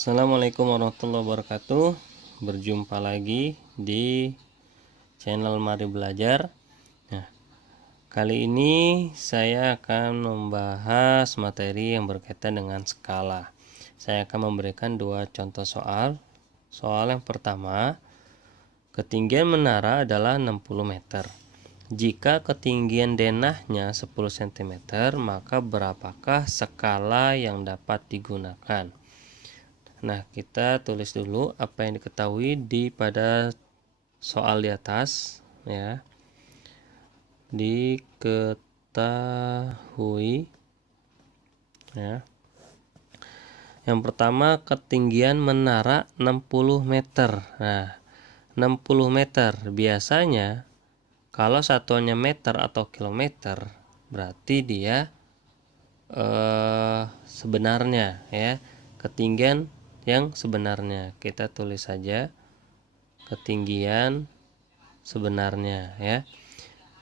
Assalamualaikum warahmatullahi wabarakatuh. Berjumpa lagi di channel Mari Belajar. Nah, kali ini saya akan membahas materi yang berkaitan dengan skala. Saya akan memberikan dua contoh soal. Soal yang pertama, ketinggian menara adalah 60 meter. Jika ketinggian denahnya 10 cm, maka berapakah skala yang dapat digunakan? Nah, kita tulis dulu apa yang diketahui pada soal di atas ya. Diketahui ya. Yang pertama, ketinggian menara 60 meter. Nah, 60 meter biasanya kalau satuannya meter atau kilometer berarti dia sebenarnya ya, ketinggian yang sebenarnya. Kita tulis saja ketinggian sebenarnya ya.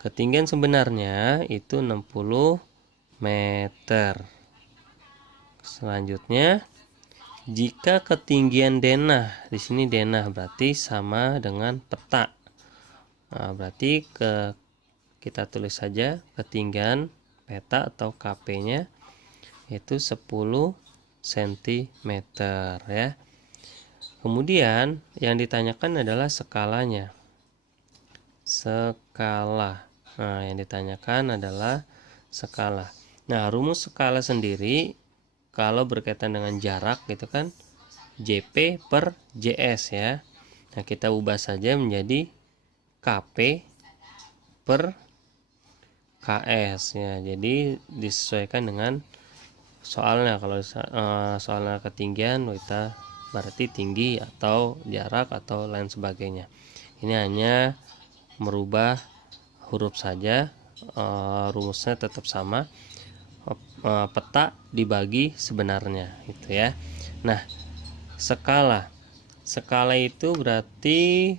Ketinggian sebenarnya itu 60 meter. Selanjutnya, jika ketinggian denah, di sini denah berarti sama dengan peta. Nah, berarti kita tulis saja ketinggian peta atau KP-nya itu 10 cm ya. Kemudian yang ditanyakan adalah skalanya. Skala. Nah, yang ditanyakan adalah skala. Nah, rumus skala sendiri kalau berkaitan dengan jarak gitu kan, JP per JS ya. Nah, kita ubah saja menjadi KP per KS ya. Jadi disesuaikan dengan soalnya. Kalau soalnya ketinggian, kita berarti tinggi atau jarak atau lain sebagainya. Ini hanya merubah huruf saja, rumusnya tetap sama, peta dibagi sebenarnya gitu ya. Nah, skala itu berarti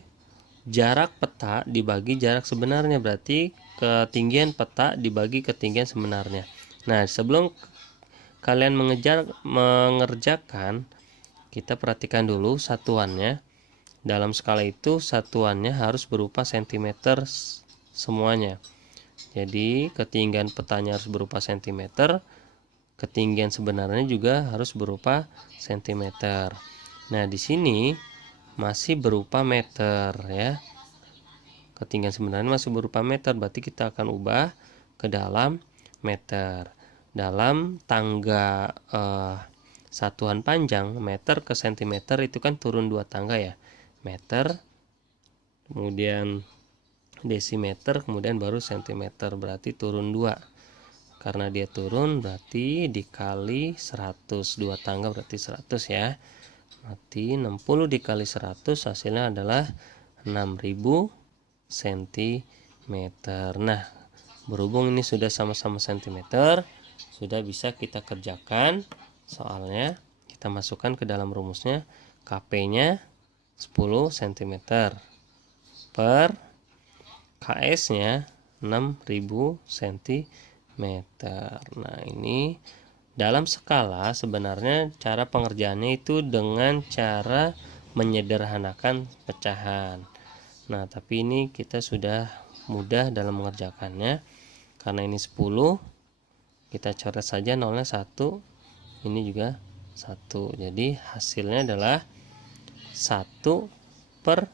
jarak peta dibagi jarak sebenarnya, berarti ketinggian peta dibagi ketinggian sebenarnya. Nah, sebelum kalian mengerjakan, kita perhatikan dulu satuannya. Dalam skala itu satuannya harus berupa cm semuanya. Jadi ketinggian petanya harus berupa cm, ketinggian sebenarnya juga harus berupa cm. Nah, di sini masih berupa meter ya. Ketinggian sebenarnya masih berupa meter, berarti kita akan ubah ke dalam meter. Dalam tangga satuan panjang meter ke sentimeter itu kan turun 2 tangga ya, meter kemudian desimeter kemudian baru sentimeter, berarti turun 2. Karena dia turun berarti dikali 100, 2 tangga berarti 100 ya. Berarti 60 dikali 100 hasilnya adalah 6000 cm. Nah, berhubung ini sudah sama-sama cm, sudah bisa kita kerjakan soalnya. Kita masukkan ke dalam rumusnya, KP-nya 10 cm per KS-nya 6000 cm. Nah, ini dalam skala sebenarnya cara pengerjaannya itu dengan cara menyederhanakan pecahan. Nah, tapi ini kita sudah mudah dalam mengerjakannya. Karena ini 10, kita coret saja nolnya 1, ini juga 1. Jadi hasilnya adalah 1 per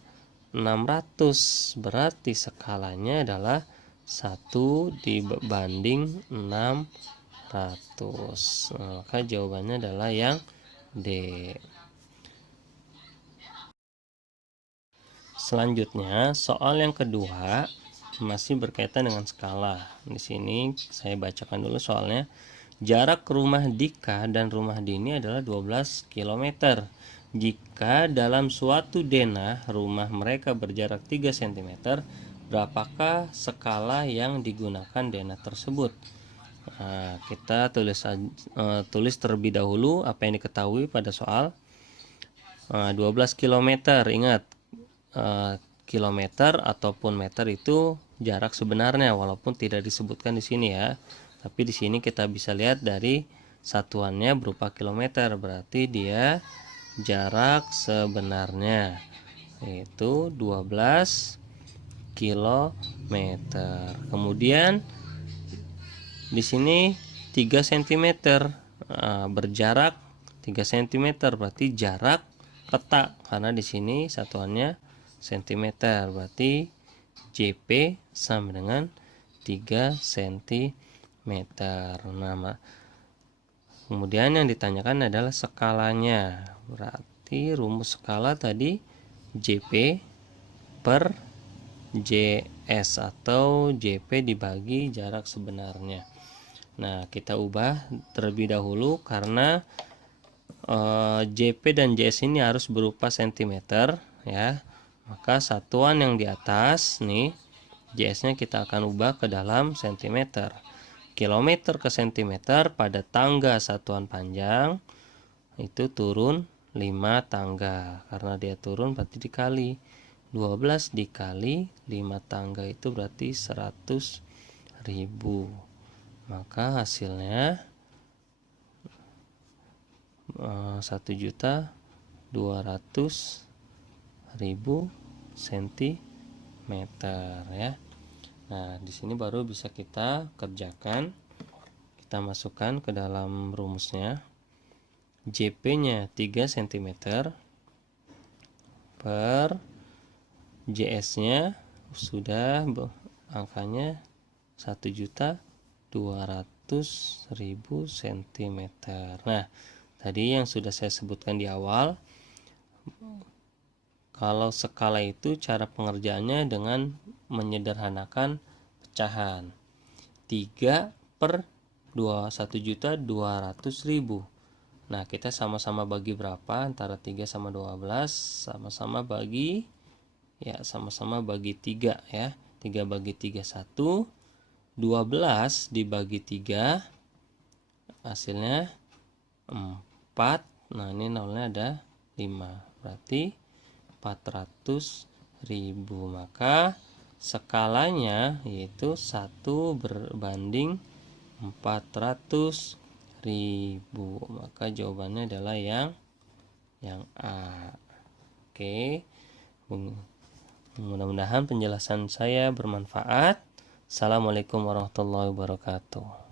600. Berarti skalanya adalah 1 dibanding 600. Maka jawabannya adalah yang D. Selanjutnya, soal yang kedua masih berkaitan dengan skala. Di sini saya bacakan dulu soalnya. Jarak rumah Dika dan rumah Dini adalah 12 km. Jika dalam suatu denah rumah mereka berjarak 3 cm, berapakah skala yang digunakan denah tersebut? Nah, kita tulis terlebih dahulu apa yang diketahui pada soal. 12 km, ingat, kilometer ataupun meter itu jarak sebenarnya walaupun tidak disebutkan di sini ya. Tapi di sini kita bisa lihat dari satuannya berupa kilometer, berarti dia jarak sebenarnya, yaitu 12 kilometer. Kemudian di sini 3 cm, berjarak 3 cm, berarti jarak letak, karena di sini satuannya cm, berarti JP sama dengan 3 cm. Kemudian yang ditanyakan adalah skalanya, berarti rumus skala tadi JP per JS atau JP dibagi jarak sebenarnya. Nah, kita ubah terlebih dahulu karena JP dan JS ini harus berupa cm ya. Maka satuan yang di atas nih, JS-nya kita akan ubah ke dalam cm. Kilometer ke cm pada tangga satuan panjang itu turun 5 tangga. Karena dia turun berarti dikali 12 dikali 5 tangga itu berarti 100.000. Maka hasilnya 1.200.000 cm ya. Nah, di sini baru bisa kita kerjakan. Kita masukkan ke dalam rumusnya. JP-nya 3 cm per JS-nya sudah angkanya 1.200.000 cm. Nah, tadi yang sudah saya sebutkan di awal, kalau skala itu cara pengerjaannya dengan menyederhanakan pecahan 3 per 1.200.000. Nah, kita sama-sama bagi berapa? Antara 3 sama 12, sama-sama bagi 3 ya. 3 bagi 3 1, 12 dibagi 3 hasilnya 4. Nah, ini nolnya ada 5, berarti 400.000. Maka skalanya yaitu 1 berbanding 400.000. Maka jawabannya adalah yang A. Oke. Mudah-mudahan penjelasan saya bermanfaat. Assalamualaikum warahmatullahi wabarakatuh.